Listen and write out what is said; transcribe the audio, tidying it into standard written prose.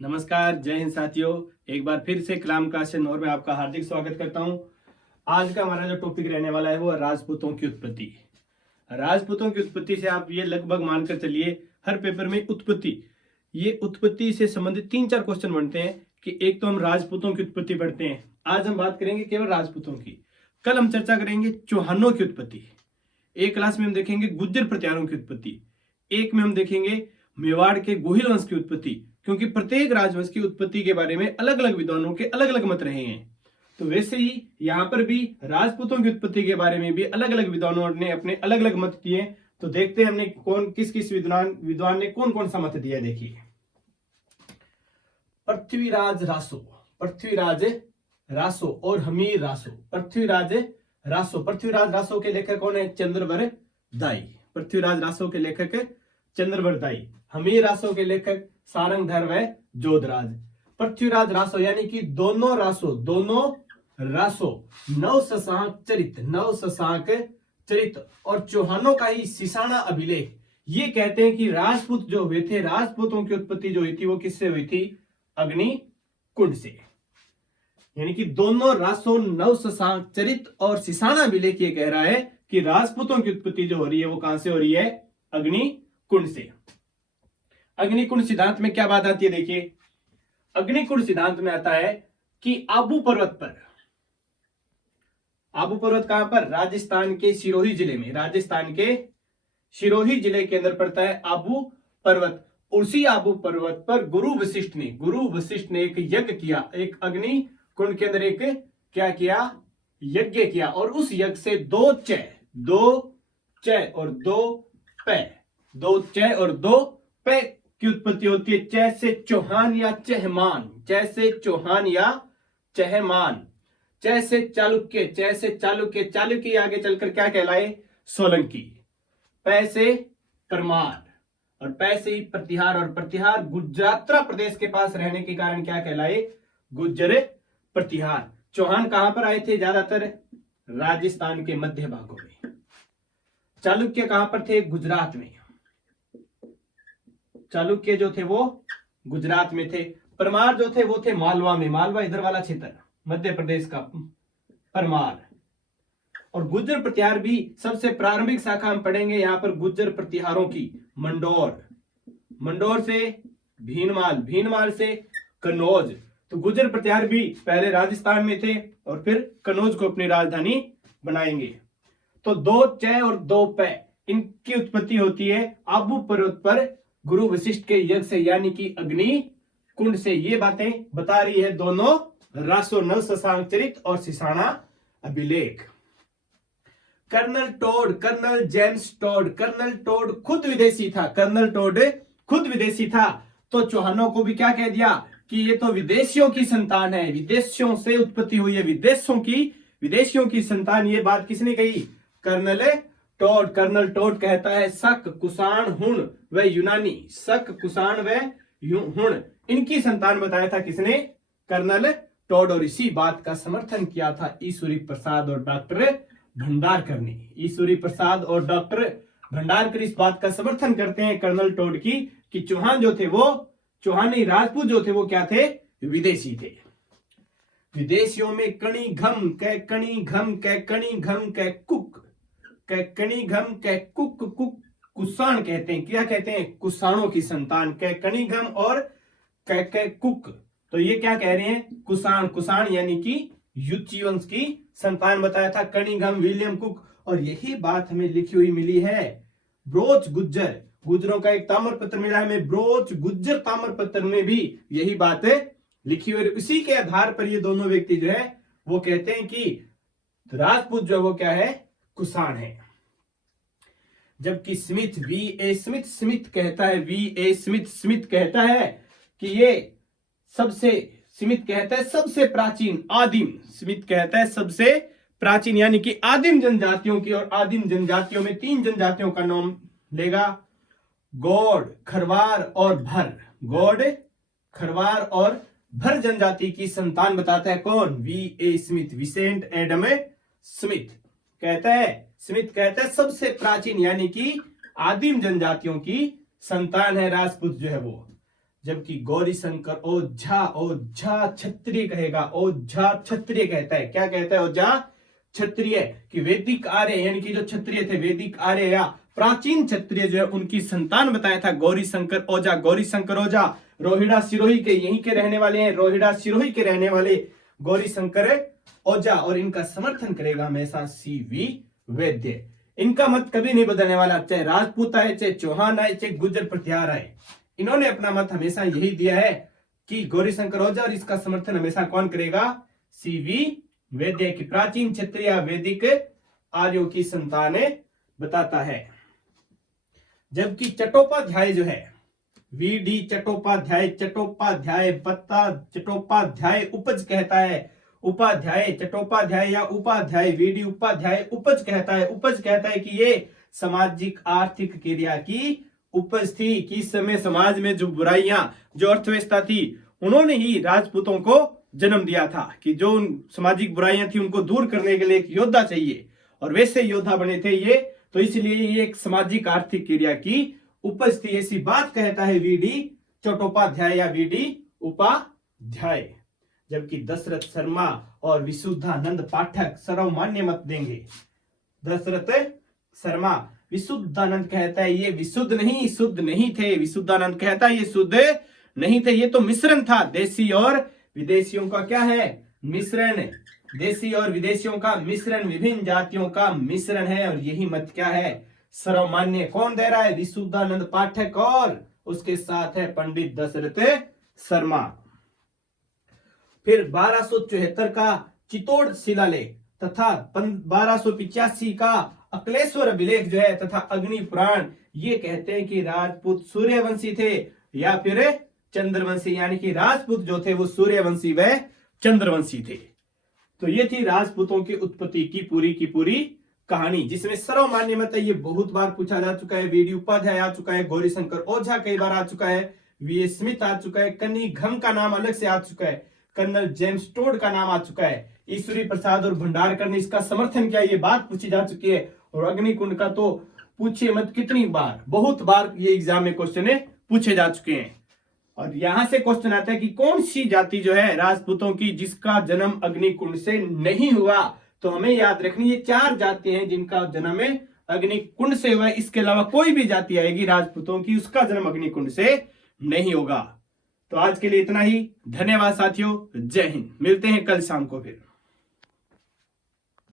नमस्कार, जय हिंद साथियों। एक बार फिर से कलाम का चैनल में आपका हार्दिक स्वागत करता हूं। आज का हमारा जो टॉपिक रहने वाला है वो राजपूतों की उत्पत्ति। राजपूतों की उत्पत्ति से आप ये लगभग मानकर चलिए, हर पेपर में उत्पत्ति से संबंधित 3-4 क्वेश्चन बनते हैं कि एक तो हम राजपूतों की उत्पत्ति पढ़ते हैं। आज हम बात करेंगे केवल राजपूतों की। कल हम चर्चा करेंगे चौहानों की उत्पत्ति। एक क्लास में हम देखेंगे गुज्जर प्रतिहारों की उत्पत्ति। एक में हम देखेंगे मेवाड़ के गोहिल वंश की उत्पत्ति, क्योंकि प्रत्येक राजवंश की उत्पत्ति के बारे में अलग अलग विद्वानों के अलग अलग मत रहे हैं। तो वैसे ही यहाँ पर भी राजपूतों की उत्पत्ति के बारे में भी अलग अलग विद्वानों ने अपने अलग अलग मत दिए। तो देखते हैं हमने किस विद्वान ने कौन कौन सा मत दिया। देखिए, पृथ्वीराज रासो और हमीर रासो। पृथ्वीराज रासो के लेखक कौन है? चंद्रवरदाई। पृथ्वीराज रासो के लेखक चंद्रवरदाई। हमीर रासो के लेखक सारंगधर व जोधराज। पृथ्वीराज रासो यानी कि दोनों रासो नव शशांक चरित और चौहानों का ही सिसाना अभिलेख। ये कहते हैं कि राजपूत जो हुए थे, राजपूतों की उत्पत्ति जो हुई थी वो किससे हुई थी? अग्नि कुंड से। यानी कि दोनों रासो नव शशांक चरित और सिसाना अभिलेख ये कह रहा है कि राजपूतों की उत्पत्ति जो हो रही है वो कहां से हो रही है? अग्नि कुंड से। अग्निकुंड सिद्धांत में क्या बात आती है? देखिए, अग्निकुंड सिद्धांत में आता है कि आबू पर्वत कहां पर? राजस्थान के सिरोही जिले में। राजस्थान के सिरोही जिले के अंदर पड़ता है आबू पर्वत। उसी आबू पर्वत पर गुरु वशिष्ठ ने एक यज्ञ किया। एक अग्नि कुंड के अंदर एक क्या किया? यज्ञ किया। और उस यज्ञ से दो चय और दो पे की उत्पत्ति होती है। चय से चौहान या चहमान, चय से चालुक्य आगे चलकर क्या कहलाए? सोलंकी। पै से परमार और पै से ही प्रतिहार, और प्रतिहार गुजरात प्रदेश के पास रहने के कारण क्या कहलाए? गुज्जर प्रतिहार। चौहान कहां पर आए थे? ज्यादातर राजस्थान के मध्य भागों में। चालुक्य कहां पर थे? गुजरात में। चालुक्य जो थे वो गुजरात में थे। परमार जो थे वो थे मालवा में। मालवा इधर वाला क्षेत्र, मध्य प्रदेश का परमार। और गुज्जर प्रतिहार भी सबसे प्रारंभिक शाखा हम पढ़ेंगे यहां पर गुज्जर प्रतिहारों की। मंडोर से भीनमाल से कन्नौज। तो गुज्जर प्रतिहार भी पहले राजस्थान में थे और फिर कन्नौज को अपनी राजधानी बनाएंगे। तो दो चय और दो पै, इनकी उत्पत्ति होती है आबू पर्वत पर गुरु वशिष्ठ के यज्ञ से, यानी कि अग्नि कुंड से। ये बातें बता रही है दोनों रासो नव शशांक चरित और सिसाना अभिलेख। कर्नल जेम्स टोड खुद विदेशी था। तो चौहानों को भी क्या कह दिया कि ये तो विदेशियों की संतान है, विदेशियों से उत्पत्ति हुई है, विदेशियों की संतान। ये बात किसने कही? कर्नल टोड कहता है शक, कुषाण, हुण व यूनानी। शक, कुषाण व हुण इनकी संतान बताया था किसने? Colonel Tod. और इसी बात का समर्थन किया था ईश्वरी प्रसाद और डॉक्टर भंडारकर ने। ईश्वरी प्रसाद और डॉक्टर भंडारकर इस बात का समर्थन करते हैं कर्नल टोड की कि चौहानी राजपूत जो थे वो क्या थे? विदेशी थे। विदेशियों में कणी घम कै कुक कुषाण कहते हैं। क्या कहते हैं? कुषाणों की संतान। कणी घम और कै कुक। तो ये क्या कह रहे हैं? कुषाण यानी कि युची वंश की संतान बताया था। कणिघम, विलियम कुक। और यही बात हमें लिखी हुई मिली है ब्रोच गुज्जरों का एक ताम्रपत्र मिला है हमें। ब्रोच गुज्जर ताम्रपत्र में भी यही बात लिखी हुई है। इसी के आधार पर ये दोनों व्यक्ति जो है वो कहते हैं कि राजपूत जो वो क्या है? कुषाण है। जबकि स्मिथ कहता है कि ये सबसे प्राचीन यानी कि आदिम जनजातियों की। और आदिम जनजातियों में 3 जनजातियों का नाम लेगा, गौड़, खरवार और भर जनजाति की संतान बताता है कौन? विसेंट एडम स्मिथ कहता है सबसे प्राचीन यानी कि आदिम जनजातियों की संतान है राजपूत जो है वो। जबकि गौरी शंकर ओझा क्षत्रिय कहेगा। ओझा क्षत्रिय कहता है। क्या कहता है? ओझा क्षत्रिय। कि वैदिक आर्य यानी कि जो क्षत्रिय थे, वैदिक आर्य या प्राचीन क्षत्रिय जो है उनकी संतान बताया था गौरी शंकर ओझा। गौरी शंकर ओझा रोहिड़ा सिरोही के यहीं के रहने वाले हैं, रोहिड़ा सिरोही के रहने वाले गौरी शंकर ओझा। और इनका समर्थन करेगा हमेशा सीवी वैद्य। इनका मत कभी नहीं बदलने वाला, चाहे राजपूत आए, चाहे चौहान आए, चाहे गुर्जर प्रतिहार आए। इन्होंने अपना मत हमेशा यही दिया है कि गौरी शंकर ओझा, और इसका समर्थन हमेशा कौन करेगा? सीवी वैद्य की प्राचीन क्षत्रिय वैदिक आर्यों की संतान बताता है। जबकि चट्टोपाध्याय जो है, वीडी चट्टोपाध्याय, चट्टोपाध्याय बत्ता चट्टोपाध्याय उपज कहता है। उपाध्याय चट्टोपाध्याय या उपाध्याय वीडी उपाध्याय उपज कहता है। उपज कहता है कि ये सामाजिक आर्थिक क्रिया की उपज थी कि इस समय समाज में जो बुराइयां, जो अर्थव्यवस्था थी, उन्होंने ही राजपूतों को जन्म दिया था। कि जो सामाजिक बुराइयां थी उनको दूर करने के लिए एक योद्धा चाहिए, और वैसे योद्धा बने थे ये। तो इसलिए ये एक सामाजिक आर्थिक क्रिया की उपज थी, ऐसी बात कहता है वीडी चट्टोपाध्याय या वीडी उपाध्याय। जबकि दशरथ शर्मा और विशुद्धानंद पाठक सर्वमान्य मत देंगे। दशरथ शर्मा, विशुद्धानंद कहता है ये विशुद्ध नहीं, शुद्ध नहीं थे। विशुद्धानंद कहता है ये शुद्ध नहीं थे, ये तो मिश्रण था। देसी और विदेशियों का क्या है? मिश्रण। देसी और विदेशियों का मिश्रण, विभिन्न जातियों का मिश्रण है। और यही मत क्या है? सर्वमान्य। कौन दे रहा है? विशुद्धानंद पाठक, और उसके साथ है पंडित दशरथ शर्मा। फिर 1274 का चित्तौड़ शिलालेख तथा 1285 का अकलेश्वर अभिलेख जो है, तथा अग्नि पुराण, ये कहते हैं कि राजपूत सूर्यवंशी थे या फिर चंद्रवंशी, यानी कि राजपूत जो थे वो सूर्यवंशी व चंद्रवंशी थे। तो ये थी राजपूतों की उत्पत्ति की पूरी कहानी, जिसमें सर्वमान्य मत है। ये बहुत बार पूछा जा चुका है। वीडी उपाध्याय आ चुका है, गौरी शंकर ओझा कई बार आ चुका है, वी स्मिथ आ चुका है, कन्नी घम का नाम अलग से आ चुका है, कर्नल जेम्स टोड का नाम आ चुका है, ईश्वरी प्रसाद और भंडारकर ने इसका समर्थन किया, ये बात पूछी जा चुकी है। और अग्निकुंड का तो पूछिए मत कितनी बार, बहुत बार ये एग्जाम में क्वेश्चन पूछे जा चुके हैं। और यहां से क्वेश्चन आता है कि कौन सी जाति जो है राजपूतों की जिसका जन्म अग्निकुंड से नहीं हुआ? तो हमें याद रखनी ये 4 जाति हैं जिनका जन्म अग्निकुंड से हुआ। इसके अलावा कोई भी जाति आएगी राजपूतों की, उसका जन्म अग्निकुंड से नहीं होगा। तो आज के लिए इतना ही। धन्यवाद साथियों, जय हिंद। मिलते हैं कल शाम को फिर।